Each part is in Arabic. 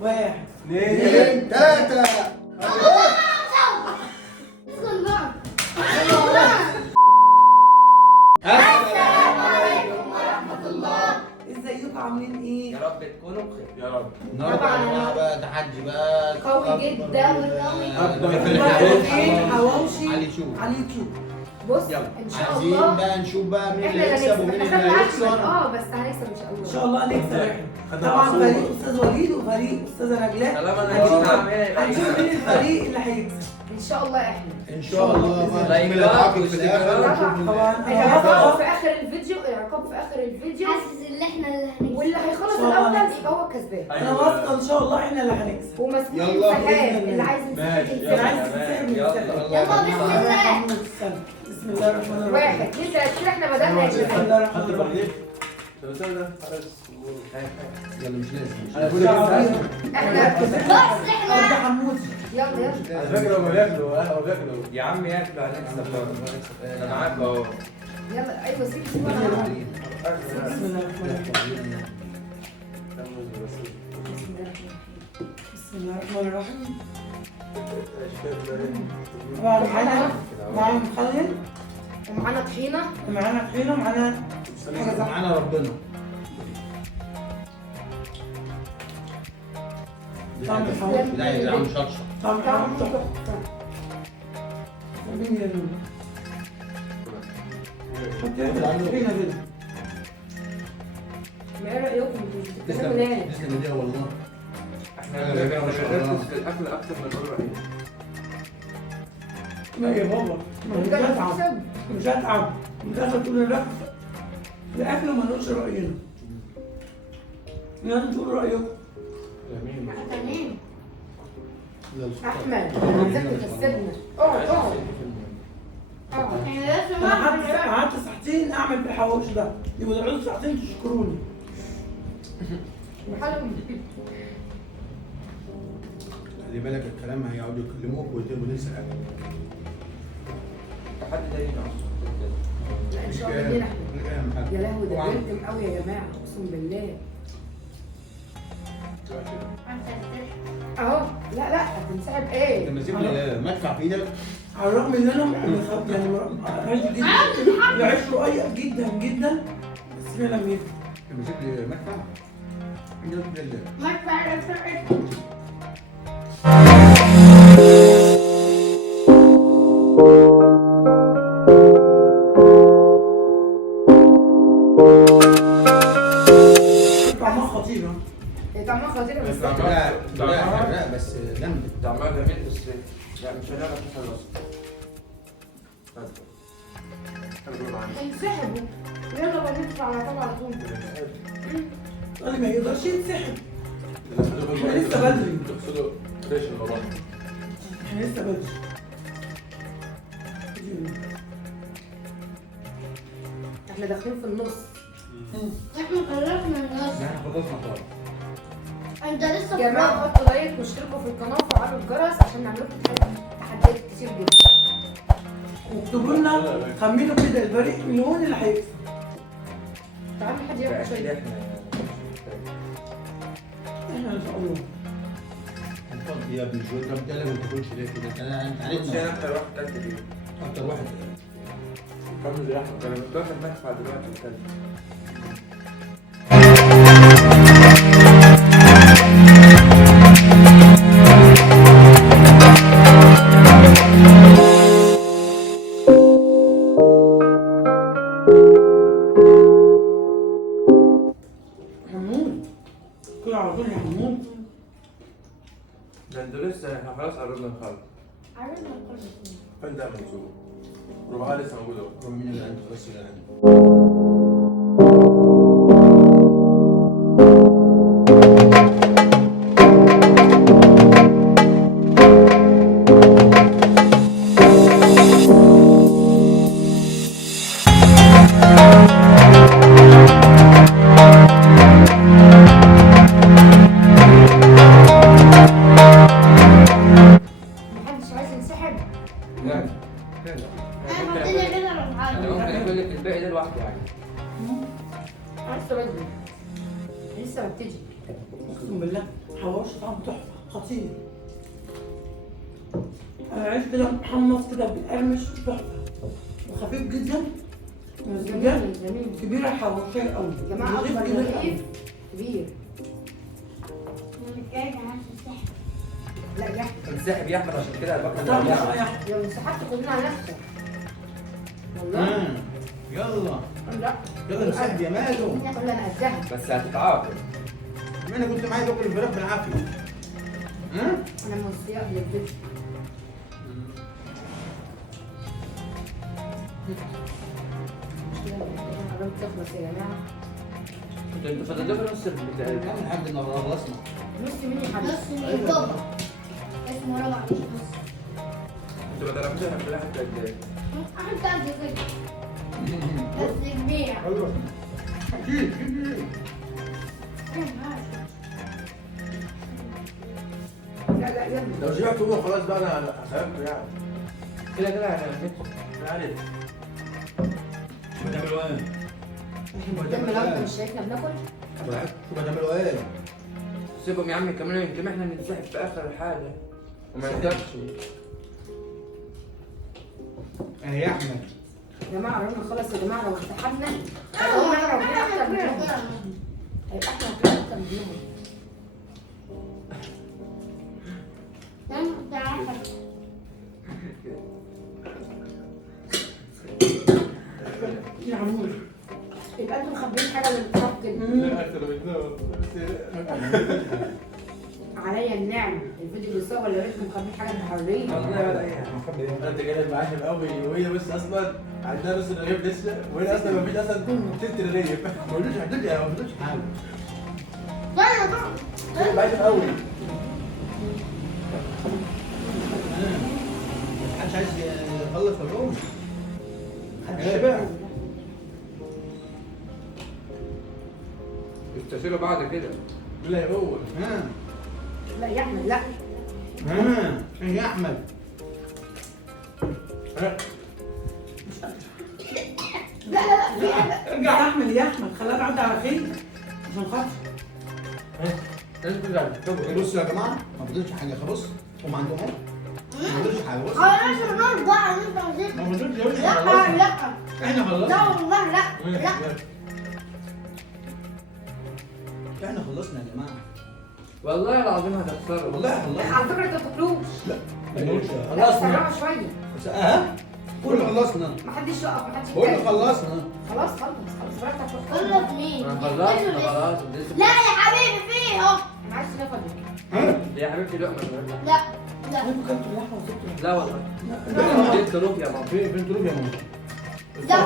1 2 3. اسكن بقى. السلام عليكم ورحمة الله. ازيكم عاملين ايه؟ يا رب تكونوا بخير. يا رب. طبعاً. بقى تحدي بقى قوي جدا وقوي. أكبر فين حواوشي على اليوتيوب. على اليوتيوب. بص يلا ان شاء عايزين الله بقى نشوف بقى مين احنا اللي اللي هيكسب هنكسب. ومين احنا اللي خدنا هيخسر. احمد بس هنكسب ان شاء الله. ان شاء الله هنكسب احنا. طبعا فريق استاذ وليد وفريق استاذه نجلاء. طالما انا هعمل هنشوف مين الفريق اللي هيكسب. ان شاء الله احنا ان شاء الله لايك نكمل بقى العقد في واستيكرات. الاخر ونشوف مين طبعا العقاب في اخر الفيديو. العقاب في اخر الفيديو حاسس ان احنا اللي هنكسب. واللي هيخلص إن شاء الله الاول هنكسب. يبقى هو الكسبان. انا واثقه ان شاء الله احنا اللي هنكسب. ومسؤول يلا الانسحاب بإذن اللي الله. عايز ماشي، ينسحب اللي عايز ينسحب. ينسحب يلا. ينسحب. يلا بسم الله. بسم الله الرحمن الرحيم. 1 2 3 كده احنا بدأنا يا بسم شباب. الله الرحمن الرحيم. يلا مش لازم احنا بس احنا أرض حمودي. يلا على فكرة هما بياكلوا هو بياكلوا. يا عم ياكلوا هنكسب برضه. انا معاك اهو. يلا ايوه سيب سيب بسم الله الرحمن الرحيم. بسم الله الرحمن الرحيم. طبعا معانا مخلل ومعانا طحينه ومعانا طحينه ومعانا معانا ربنا. طعم الحواوشي. لا يا جدعان مشطشط. طعم الحواوشي تحفة. مين يا لولو؟ حط طحينه كده. ما ايه رايكم انتوا بتتكلموا ليه؟ تسلم ايديها والله. احنا بنركز في الاكل اكتر من مره ايه. لا يا بابا مش هتعب مش هتعب مش هتعب طول الوقت. الاكل ما نقولش راينا. لازم تقول رايكم. تمام. احمد عايزك تكسبنا. اقعد اقعد اقعد. احنا لازم انا قعدت ساعتين اعمل في الحواوشي ده. يبقوا تقعدوا ساعتين تشكروني. خلي بالك الكلام هيقعدوا يكلموك وننسى حاجه. حد تاني لا ان شاء الله لينا احنا. يا لهوي ده بيلتم قوي يا جماعه اقسم بالله. اهو لا لا هتنسحب ايه؟ لما تسيب لي مدفع في ايدك على الرغم ان انا يعني راجل جدا العيش رقيق جدا جدا بس انا لم يفهم. لما تسيب لي مدفع عندك لله. ما تعرف. طعمها خطير. هي طعمها خطير بس لا بس جنب. طعمها جميل بس لا مش هنعرف نخلصها. انسحبوا يلا بقى ندفع على طبعا على طول. قال ما يقدرش ينسحب. احنا لسه بدري. تقصدوا ريش اللي وراه. احنا لسه بدري. احنا داخلين في النص. احنا خلصنا النص. احنا خلصنا خالص. انت لسه يا جماعه حطوا لايك واشتركوا في القناه وفعلوا الجرس عشان نعمل لكم تحديات كتير جدا. واكتبوا لنا خمنوا كده الفريق مليون اللي هيكسب. تعالوا حد ياكل اكيد شويه. احنا ان شاء الله. انت يا ابني شويه طب ده ما تاكلش ليه كده؟ انت مش عليك اكتر واحد كلت فيه. اكتر واحد. كمل زي احمد. انا مش واخد مدفع دلوقتي وكلت. حمود كل على طول يا حمود. ده انتوا لسه احنا خلاص قربنا نخلص. عرفنا الكل. فين ده منصور؟ ربعها لسه موجود اهو. مين اللي عنده بس اللي عنده. محدش عايز ينسحب. لا انا حطينا كده انا ربعها. ممكن اكل لك الباقي ده لوحده يعني. طعم تحفه خطير. العيش كده محمص كده بيقرمش تحفه وخفيف جدا. جميل جميل كبيره حواشيه قوي. يا جماعه اكبر رغيف كبير. لا يا انسحب يا احمد عشان كده البكره طعم اللي صحيح. لو انسحبت خدنا على نفسك والله. يلا لا يلا نسحب يا مالو. ولا انا قدها. بس هتتعاقب. ما انا كنت معايا باكل الفراخ بالعافيه. انا موصيه قبل الفيديو. المشكله ان قربت تخلص يا جماعه. انت فضلت نص كم لحد ما خلصنا. نص مني حبيبي. نص من بابا اسمه ربع مش نص. انت ما تعرفش انا بلاها حتى قد ايه. أنت قد كده بس كبير. ايوه اكيد اكيد. لا لا يا ابني. لو شبعت هو خلاص بقى انا هسامحه يعني. كده كده انا لميت. انا عارف. شو بتعملوا ايه؟ قدام النهارده مش شايفنا بناكل؟ شو بتعملوا ايه؟ سيبهم يا عم يكملوا يمكن احنا ننسحب في اخر الحاجه وما نقدرش. ايه يا احمد؟ يا جماعه قربنا نخلص يا جماعه. لو انسحبنا هيبقى احنا ربنا اكتر منهم. هيبقى احنا ربنا اكتر منهم. يا عمور يبقى انتوا مخبيين حاجه للطرف كده. لا اكتر من كده. عليا النعم الفيديو اللي صور ولا بيتكم مخبيين حاجه محريه. انت جاي معاهم قوي وهي بس اصلا عندها نص الرغيف لسه وهنا اصلا ما فيش اصلا تلت الرغيف. ما قلتش حددي ما قلتش حاجه. جاي معاهم قوي. محدش عايز يخلص الروم. شباب يستشيروا بعض كده. لا هو لا يا احمد لا. ايه يا احمد؟ ارجع يا احمد يا احمد خليها تعدي على خير عشان خاطر. لازم ترجع بصوا يا جماعه ما فضلش حاجه خلاص. هم عندهم ايه؟ ما فضلش حاجه بص. خلاص نرجع نرجع ما فضلش يا باشا لا خلاص. لا احنا خلصنا. لا والله لا لا. احنا خلصنا يا جماعه. والله العظيم هتخسروا. والله خلصنا. على فكره انتوا تاكلوش. ما نقولش خلصنا شويه. كله خلصنا. ما حدش يقف ما حدش كله يتكلم. خلصنا. خلاص خلص براحتك. خلص مين؟ خلصنا خلاص. لا يا حبيبي فيه اهو. انا عايز ناخد. يا حبيبتي لقمه لا لا انتوا كلتوا اللحمه وسبتوا لا والله. جبت روب يا ماما. فين تروح يا ماما؟ لا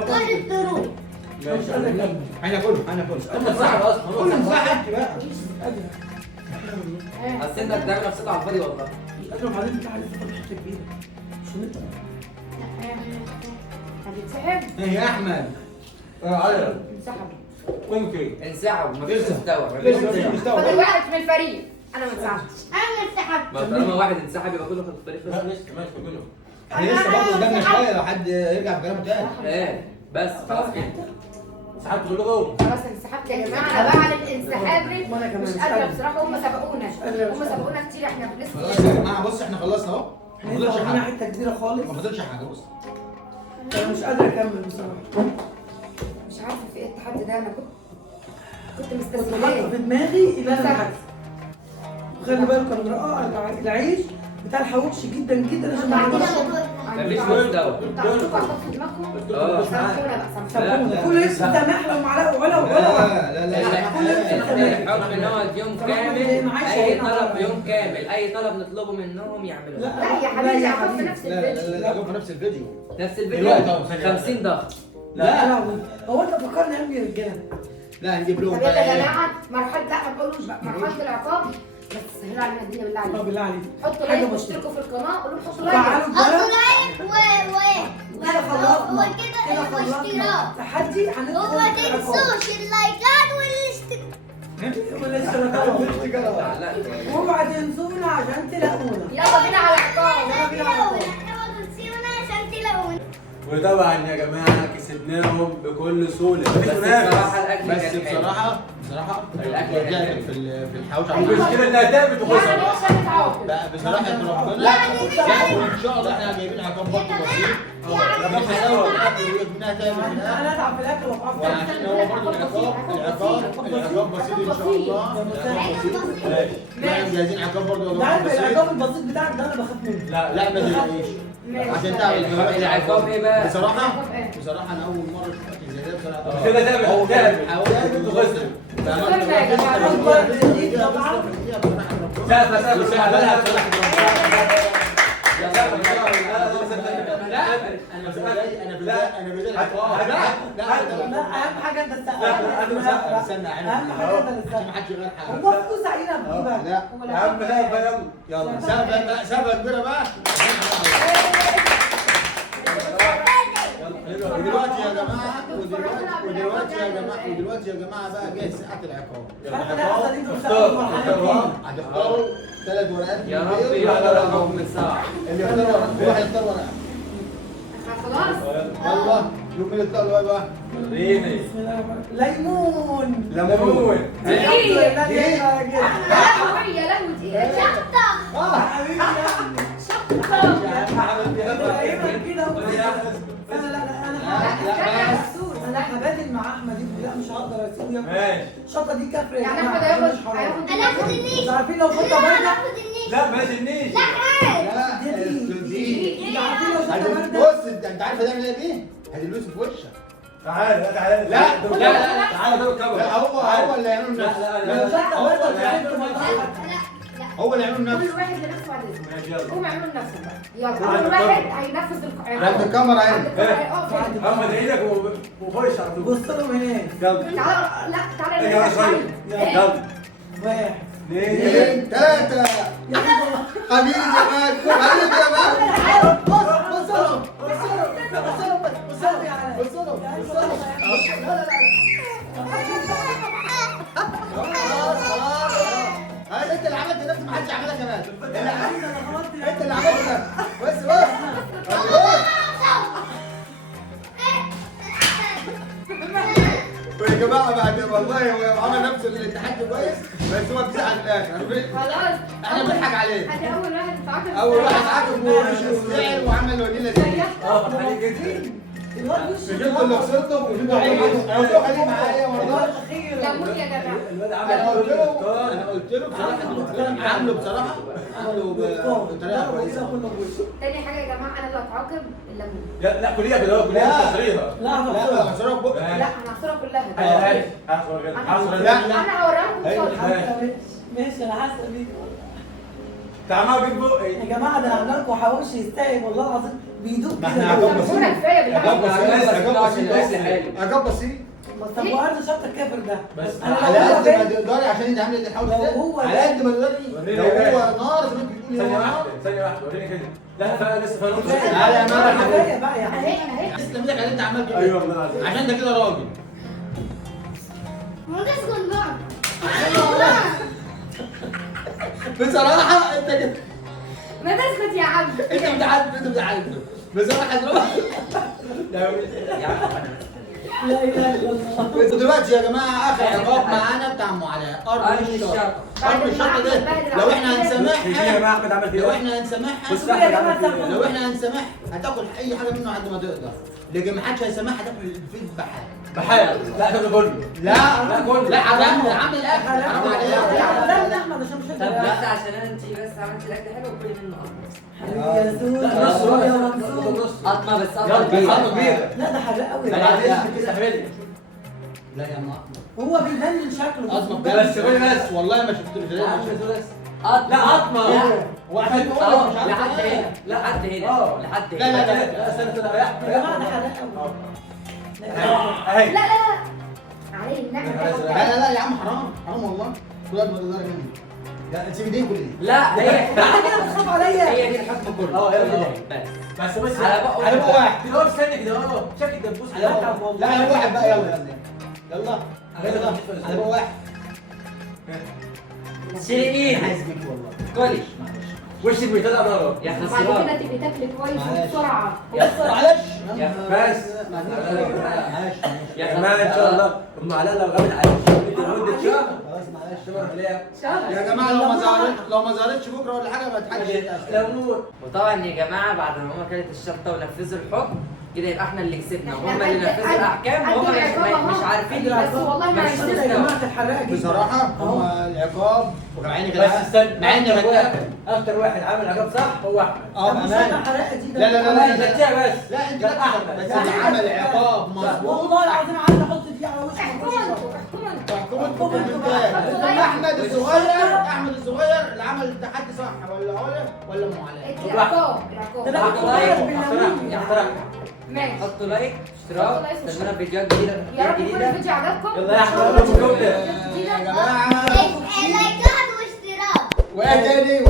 كل الطرق. مش قادر اكمل. هناكل انت انسحب اصلا. كل انسحب بقى. مش قادر. حسيت انك بتعمل نفسك على الفاضي والله. مش قادر وبعدين بتاع لسه فاضل حته كبيره مش هنطلع. هتتسحب. ايه يا احمد؟ عارف انسحب. ممكن. انسحب مفيش لسه. مستوى. مفيش لسه مستوى. فاضل واحد من الفريق. انا ما انسحبتش. انا انسحبت. ما طالما واحد انسحب يبقى كله في الطريق. لا لسه ماشي كله. احنا لسه برضه قدامنا شويه لو حد يرجع في كلامه تاني. ايه بس خلاص كده. ساعات كله جوه. خلاص انسحبت يا جماعه. انا بعمل انسحابي. وأنا كمان مش مش قادره قادرة. بصراحه. هم سبقونا. قادرة. هم سبقونا كتير. احنا خلاص لسه يا جماعه بص احنا خلصنا اهو. ما احنا فضلش واخدين حاجه. حته كبيره خالص. ما فضلش حاجه بص. انا مش قادر اكمل بصراحه. مش عارفه في ايه التحدي ده. انا كنت كنت حاطه مستسلمه. في دماغي ان انا العكس. وخلي بالكم المرأة العيش بتاع الحواوشي جدا جدا عشان ما يعملش مفيش مستوى. تعرفوا احط في دماغكم. اه. سامحونا بقى سامحونا. لا. كل يمسك دماغ ومعلقه ولا لا الحكم ان هو يوم كامل. اي طلب يوم كامل. اي طلب نطلبه منهم يعملوه. لا يا حبيبي هحط في نفس لا لا الفيديو. لا لا في نفس الفيديو. نفس دلوقتي الفيديو. أهو، ثانية 50 ضغط. لا هو انت فكرني يا ابني يا رجاله. لا نجيب لهم طب يلا بقى يا ايه؟ جماعه مرحله لا ما تقولوش بقى مرحله العقاب. بس سهلوا علينا الدنيا بالله اه عليكم. بالله عليك حطوا حاجة لايك بسيطة. واشتركوا في القناه. قولوا حطوا لايك. تعالوا حطوا بقى لايك كده خلصنا وكده كده واشتراك. خلصنا تحدي هندخل وما في العقاب. تنسوش اللايكات والاشتراك. والاشتراكات لا واوعى تنسونا عشان تلاقونا. يلا بينا على العقاب. اوعوا تنسونا عشان تلاقونا. وطبعا يا جماعه كسبناهم بكل سهوله. بس بصراحه الاكل بس كان حلو. بصراحه بصراحه الأكل رجعت في الحوش المشكله انها تعبت وخسرت. يعني ايش هتتعاقب؟ بقى بصراحه ربنا وان شاء الله احنا جايبين عقاب برضه بسيط مش هنسوي الاكل وابنها تعمل في الاكل انا اتعب في الاكل واتعب في وعشان هو برضه العقاب بسيط ان شاء الله. احنا جاهزين عقاب برضه انت عارف بسيط. العقاب البسيط بتاعك ده انا بخاف منه. لا ما تقلقيش عشان تعمل العقاب ايه بقى؟ بصراحه انا اول مره اشوف اكل زي ده بصراحه. كده تعبت حاولت وغزل انا بدل لا اهم حاجه انت استنى اهم حاجه انت اللي عشان ما حدش يغير حاجه. هو فلوس عينه بتجيبها. لا يا عم لا يلا سابقه كبيره بقى. ودلوقتي يا جماعه ودلوقتي يا جماعه بقى جاي ساعه العقاب. هتختاروا 3 ورقات يا رب يلا رقم من ساعة. اللي يختار ورقه واحد يختار ورقه. خلاص يلا شوف مين يختار ورقه بقى. وريني ليمون. ليمون. ايه يا لهوي يا لهوي ايه شطه انا هبادل مع احمد لا مش هقدر اسيبه ياكل. ماشي. الشطه دي كفر يعني احمد هياخد انا اخد النيش. انتوا عارفين لو شطه انا بارده اخد النيش. لا بلاش النيش. لا دي انتوا عارفين لو شطه بارده بص انت عارف هتعمل ايه بيه؟ هتلبسه في وشك. تعالى لا تعالى دور كاميرا. لا هو اللي هيعمله لا لنفسه. لو شطه بارده وشربت لا ميه هو اللي هيعمله كل لنفسه. واحد لنفسه بعد اذنك ماشي يلا. قوم اعملوا لنفسك بقى يلا اول واحد هينفذ عند الكاميرا عند هنا. الكاميرا اما ايدك وخش على طول. بص لهم هناك. يلا. تعالى لا تعالى يلا نفتح شوية. شوية. يلا. 1 2 3 حبيبي يا مان حبيبي يا مان. بص لهم انت اللي عملت نفس ما حدش عملها كمان. انت اللي عملت ده بس يا جماعه بعد والله هو عمل نفس التحدي كويس بس هو بيزعل في الاخر. خلاص احنا بنضحك عليه. ادي اول واحد اتعاقب اول واحد عاجب وزعل وعمل وليله دي. خليك جدا. جبت اللي خسرته وجبت انا قلت له خليك معايا والله. ليمون يا جماعه الواد انا قلت له بصراحه عامله بطريقه كويسه. تاني حاجه يا جماعه انا اللي هتعاقب الليمون لا كليه كده كليه تصريها. لا لا هشرب بقى. لا انا هخسرها كلها انا هوريها لكم ماشي انا حاسه بيك. تعمل بيك بقى. يا جماعه ده عامله لكم حواوشي يستاهل والله العظيم بيدوب ما كده. احنا عقاب بسيط. ليمونه كفايه بالعكس عقاب بسيط. طب وقعد شط الكافر ده بس انا على لو هو قد ما بنت تقدري عشان انت عامله الحوض لو ده هو على قد ما تقدري. لو هو نار زي ما انت بتقولي ثانية هو نار. واحدة ثانية واحدة وريني كده. لا فعلا لسه فعلا تعالى يا مان. كفايه بقى يعني. اهي تسلم لك على اللي انت عملته. ايوه والله العظيم. عشان انت كده راجل. ما تسكن بقى. بصراحه انت كده ما تسكت يا عم انت بتعدي بصراحه دلوقتي. يا عم انا لا اله الا الله. ودلوقتي يا جماعه اخر عقاب معانا بتاع ام علاء. ارض الشرطه. ارض الشرطه ده لو احنا شوف يا هنسامحها جماعة احمد عمل لو كده. احنا هنسامحها بص احمد عمل كده. لو احنا هنسامحها هتاكل اي حاجه منه قد ما تقدر. لكن ما حدش هيسامحها تاكل الفيل بحال. بحال. لا ده كله. لا كله. لا عم الاكل حرام عليك. لا احمد عشان مش طب بس عشان انت بس عملت الاكل حلو وكل منه قطمه. يا سود يا منصور. قطمه بس يلا قطمه خطوة كبيره. كبيرة. لا ده حراق قوي. لا لا استحملني. لا يا عم هو بيبان من شكله. قطمه بس قولي بس. والله ما شفت له يا عم زي بس قطمه. لا قطمة. وعشان اه مش عارف لحد هنا لحد هنا لحد لا هنا. لا لا لا استنى استنى ريح. يا جماعه ده حراق قوي. اهي. لا لا لا عليه النعمه لا لا يا عم حرام والله. كل قد ما تقدر مني. لا سيب ايديك كل دي. لا هي انت كده بتخاف عليا. هي دي الحكم كله. اه يلا. بس بس على بقى على بقى واحد. كده اقف ثانية كده اه شكل الدبوس على بقى واحد. لا على بقى واحد بقى يلا يلا على بقى واحد. شيرين عايز بيك والله. كلي وشك بيطلع نار. يا بعد خسران. كده تبقي تاكلي كويس معلش. وبسرعه معلش بس. معلش يا جماعة ان شاء الله ام علاء لو غابت عليك لمدة خلاص معلش يا جماعه لو ما ظهرتش بكره ولا حاجه ما تحدش يتأثر. وطبعا يا جماعه بعد ما ماما كانت الشطه ونفذوا الحكم كده يبقى احنا اللي كسبنا وهم اللي نفذوا الاحكام وهم مش عارفين بس والله ما بس يا جماعه الحراقه جدا بصراحه هم العقاب مع ان بس استنى، مع ان اكتر واحد عامل عقاب صح هو احمد. بامانه الحراقه دي لا لا لا لا بس لا انت لا بس اللي عمل عقاب مظبوط والله العظيم عايز احط دي على وشي تحكموا انتوا احمد الصغير اللي عمل التحدي صح ولا ولا ام علاء؟ حطوا لايك احترام ماشي حطوا لايك اشتراك استنونا فيديوهات جديده يا رب يكون الفيديو عجبكم يلا يا احمد يا جماعه لايكات واشتراك. وايه تاني